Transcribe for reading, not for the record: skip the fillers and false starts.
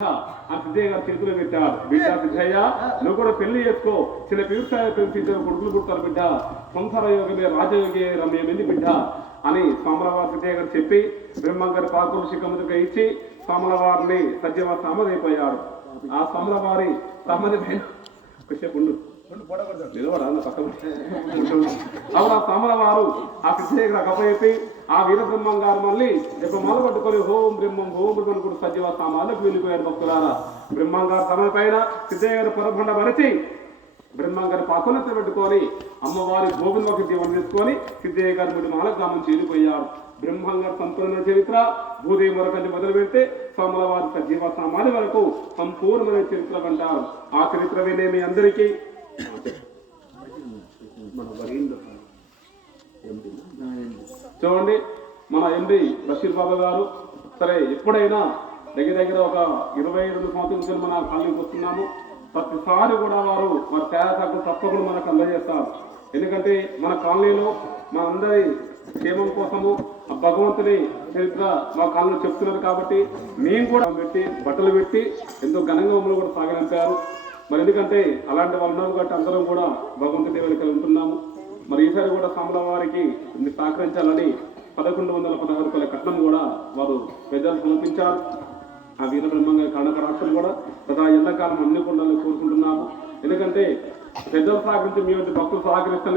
ఆ సిద్ధయ్య గారు చేతిలో పెట్టారు. బిడ్డ సిద్ధయ్య, నువ్వు కూడా పెళ్లి చేసుకో, చిన్న వ్యవసాయ పెంచి కొడుకులు పుడతారు బిడ్డ, సంసార యోగమే రాజయోగే రమ్యమైంది బిడ్డ అని స్వాములవారు సిద్ధయ్య గారు చెప్పి బ్రహ్మంగారి పాకులు శిఖముగా ఇచ్చి స్వాములవారిని సజీవ సామదైపోయాడు. ఆ స్వాములవారి సామదైపోయిన సామల వారు ఆ సిద్ధయ్య అప్పచెప్పి ఆ వీరబ్రహ్మం గారు మళ్ళీ మొదలు పట్టుకొని హోం బ్రహ్మం కూడా సజీవ సామాలకు వెళ్ళిపోయాడు. భక్తులారా, బ్రహ్మం గారు తమ పైన సిద్ధయ్య గారు పొరబండ మరచి బ్రహ్మం గారి పాకులతో పెట్టుకొని అమ్మవారి గోవిందకి దీవెన తీసుకొని సిద్ధయ్య గారి ముడి మాలగ్రామం చేరిపోయాడు. బ్రహ్మం గారి సంపూర్ణ చరిత్ర భూదేవి వరకు మొదలు పెడితే స్వాముల వారి సజీవ సామాన్య వరకు సంపూర్ణమైన చరిత్ర అంటారు. ఆ చరిత్ర వినే మీ అందరికీ చూడండి, మన ఎండి బషీర్ బాబా గారు సరే ఎప్పుడైనా దగ్గర ఒక 22 సంవత్సరాల మన కాలనీకి వస్తున్నాము. ప్రతిసారి కూడా వారి తేడాకు తప్పకుండా మనకు అందజేస్తారు. ఎందుకంటే మన కాలనీలో మన అందరి క్షేమం కోసము ఆ భగవంతుని చరిత్ర మా కాలనీలో చెప్తున్నారు కాబట్టి మేము కూడా పెట్టి బట్టలు పెట్టి ఎంతో ఘనంగా మమ్మల్ని కూడా సాగనంపారు. మరి ఎందుకంటే అలాంటి వాళ్ళు ఉన్నారు కాబట్టి అందరం కూడా భగవంతుడి దేవుడికి ఉంటున్నాము. మరి ఈసారి కూడా సాముల వారికి సహకరించాలని 1116 రూపాయల కట్నం కూడా వారు పెద్దలు సమర్పించారు. ఆ వీరబ్రహ్మంగా కర్ణకరాక్షలు కూడా ప్రతి ఎండాకాలం అన్ని కొండలు కోరుకుంటున్నాము. ఎందుకంటే పెద్దలు సహకరించి మీ భక్తులు సహకరిస్తేనే